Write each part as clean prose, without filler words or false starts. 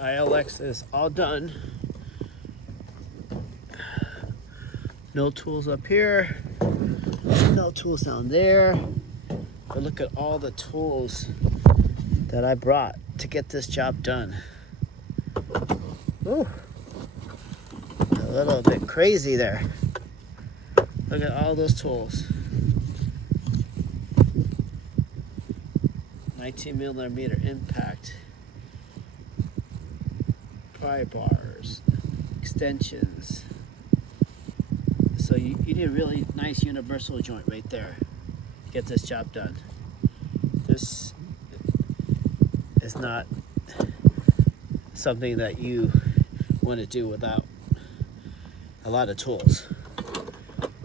ILX is all done. No tools up here, no tools down there. But look at all the tools that I brought to get this job done. Ooh, a little bit crazy there. Look at all those tools. 19mm impact, pry bars, extensions. So you need a really nice universal joint right there to get this job done. This is not something that you want to do without a lot of tools.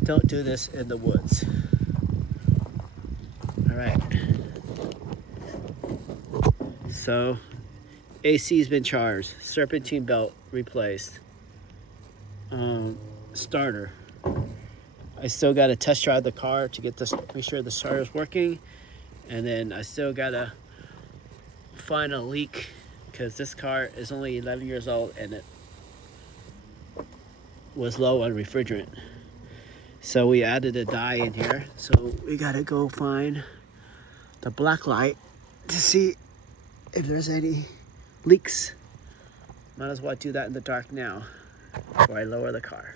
Don't do this in the woods. All right. So AC's been charged, serpentine belt replaced, starter. I still got to test drive the car to get this, make sure the starter's working, and then I still got to find a leak because this car is only 11 years old and it was low on refrigerant. So we added a dye in here. So we got to go find the black light to see if there's any leaks. Might as well do that in the dark now before I lower the car.